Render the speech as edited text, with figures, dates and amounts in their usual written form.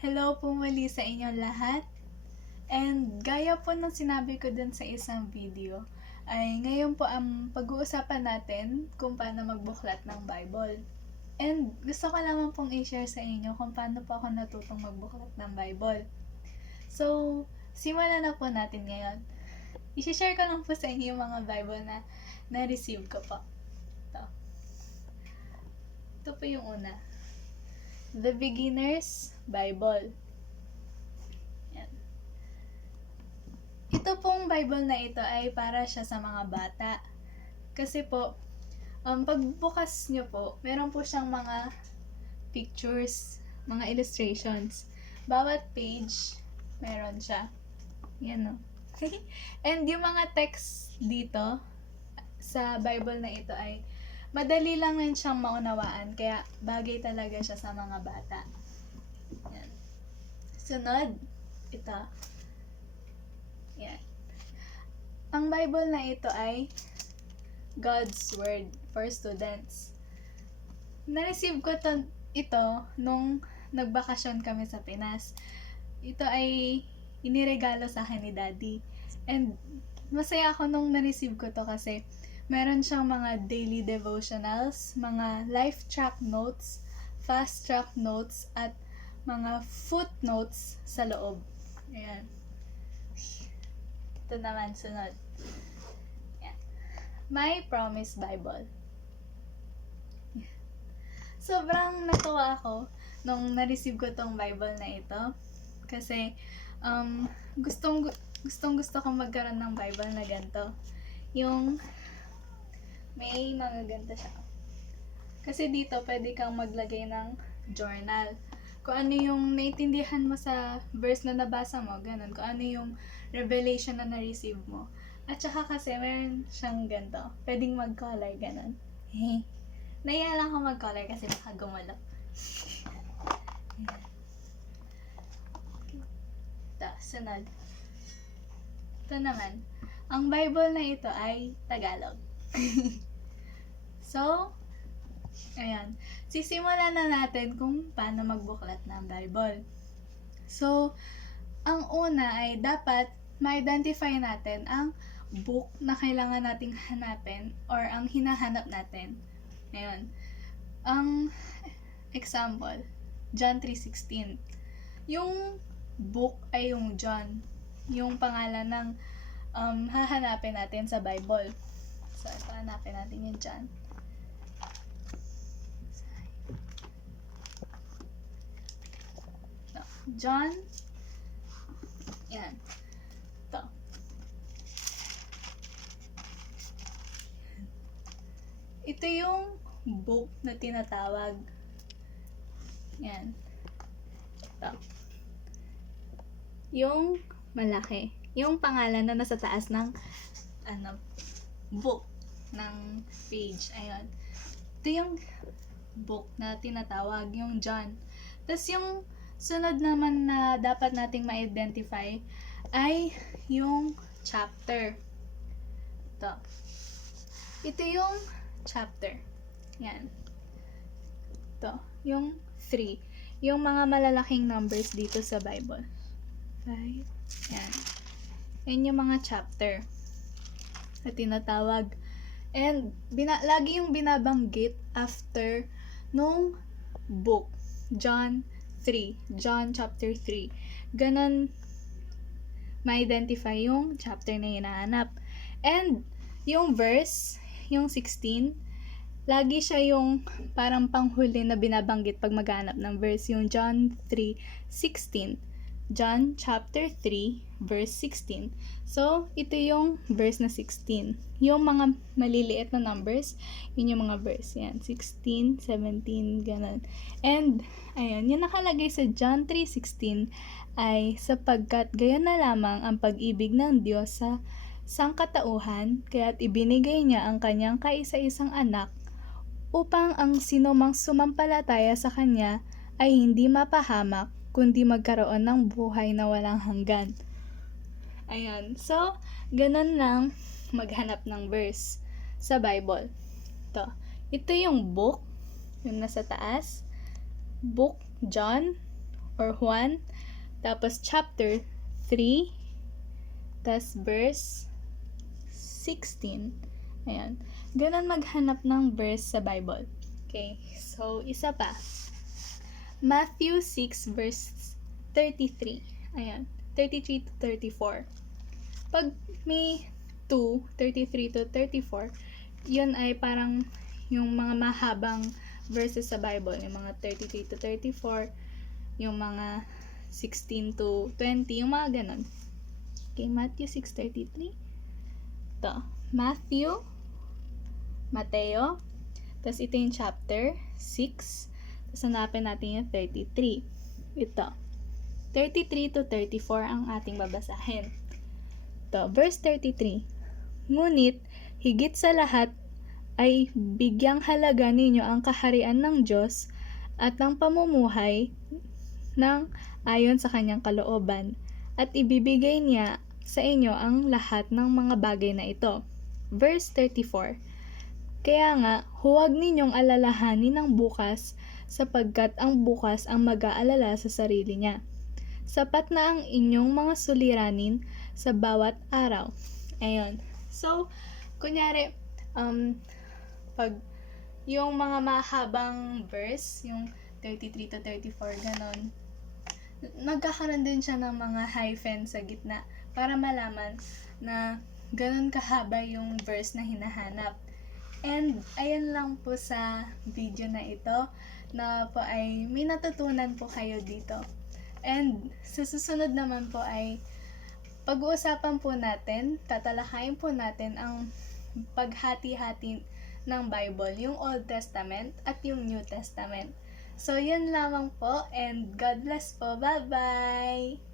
Hello po muli sa inyong lahat. And gaya po ng sinabi ko dun sa isang video, ay ngayon po ang pag-uusapan natin kung paano magbuklat ng Bible. And gusto ko naman pong i-share sa inyo kung paano po ako natutong magbuklat ng Bible. So, simulan na po natin ngayon. I-share ko lang po sa inyo yung mga Bible na na-receive ko po. Ito po yung una. The Beginner's Bible. Yan. Ito pong Bible na ito ay para siya sa mga bata. Kasi po, pagbukas nyo po, meron po siyang mga pictures, mga illustrations. Bawat page, meron siya. Yan o. And yung mga text dito, sa Bible na ito ay madali lang rin siyang maunawaan, kaya bagay talaga siya sa mga bata. Yan. Sunod, ito. Yan. Ang Bible na ito ay God's Word for Students. Na-receive ko ito nung nagbakasyon kami sa Pinas. Ito ay iniregalo sa akin ni Daddy. And masaya ako nung na-receive ko to kasi meron siyang mga daily devotionals, mga life track notes, fast track notes, at mga footnotes sa loob. Ayan. Ito naman, sunod. Ayan. My Promise Bible. Sobrang natuwa ako nung na-receive ko tong Bible na ito. Kasi, gustong gusto kong magkaroon ng Bible na ganito. Yung may mga ganito siya. Kasi dito, pwede kang maglagay ng journal. Kung ano yung naiintindihan mo sa verse na nabasa mo, ganun. Kung ano yung revelation na na-receive mo. At saka kasi, meron siyang ganito. Pwedeng mag-color, ganun. Naiya lang ako mag-color kasi baka gumalo. Ito, sunod. Ito naman. Ang Bible na ito ay Tagalog. So, ayan. Sisimulan na natin kung paano magbuklat ng Bible. So, ang una ay dapat ma-identify natin ang book na kailangan nating hanapin or ang hinahanap natin. Ngayon, ang example, John 3:16. Yung book ay yung John. Yung pangalan ng hahanapin natin sa Bible. So, ito, hanapin natin yung John. No. John. Yan. Ito. Ito yung book na tinatawag. Yan. Ito. Yung malaki. Yung pangalan na nasa taas ng book ng page. Ayun. Ito yung book na tinatawag, yung John. Tapos yung sunod naman na dapat nating ma-identify ay yung chapter. Ito. Ito yung chapter. Yan. Ito. Yung 3. Yung mga malalaking numbers dito sa Bible. 5. Yan. Yan yung mga chapter na tinatawag. And lagi yung binabanggit after nung book. John 3. John chapter 3. Ganon ma-identify yung chapter na hinahanap. And yung verse, yung 16, lagi siya yung parang panghuli na binabanggit pag maghanap ng verse. Yung John 3:16. John chapter 3 verse 16. So, ito yung verse na 16. Yung mga maliliit na numbers, yun yung mga verse. Yan, 16, 17, ganun. And, ayun, yung nakalagay sa John 3:16 ay sapagkat gayon na lamang ang pag-ibig ng Diyos sa sangkatauhan, kaya't ibinigay niya ang kanyang kaisa-isang anak upang ang sinumang sumampalataya sa kanya ay hindi mapahamak, kundi magkaroon ng buhay na walang hanggan. Ayan. So, ganun lang maghanap ng verse sa Bible. Ito yung book, yung nasa taas. Book John or 1, tapos chapter 3, tas verse 16. Ayan. Ganun maghanap ng verse sa Bible. Okay, so isa pa. Matthew 6 verse 33. Ayan, 33 to 34. Pag may 33 to 34, yun ay parang yung mga mahabang verses sa Bible. Yung mga 33 to 34, yung mga 16 to 20, yung mga ganon. Okay, Matthew 6:33. Ito, Mateo, tapos ito yung chapter 6, tapos hanapin natin yung 33. Ito, 33 to 34 ang ating babasahin. Ito, verse 33. Ngunit, higit sa lahat, ay bigyang halaga ninyo ang kaharian ng Diyos at ang pamumuhay ng ayon sa kanyang kalooban, at ibibigay niya sa inyo ang lahat ng mga bagay na ito. Verse 34. Kaya nga, huwag ninyong alalahanin ang bukas, sapagkat ang bukas ang mag-aalala sa sarili niya. Sapat na ang inyong mga suliranin sa bawat araw. Ayun. So, kunyari, pag yung mga mahabang verse, yung 33 to 34, ganon, nagkakaroon din siya ng mga hyphen sa gitna para malaman na ganon kahaba yung verse na hinahanap. And, ayun lang po sa video na ito, na po ay may natutunan po kayo dito. And, sa susunod naman po ay pag-uusapan po natin, tatalakayin po natin ang paghati-hati ng Bible, yung Old Testament at yung New Testament. So, yun lamang po, and God bless po. Bye-bye!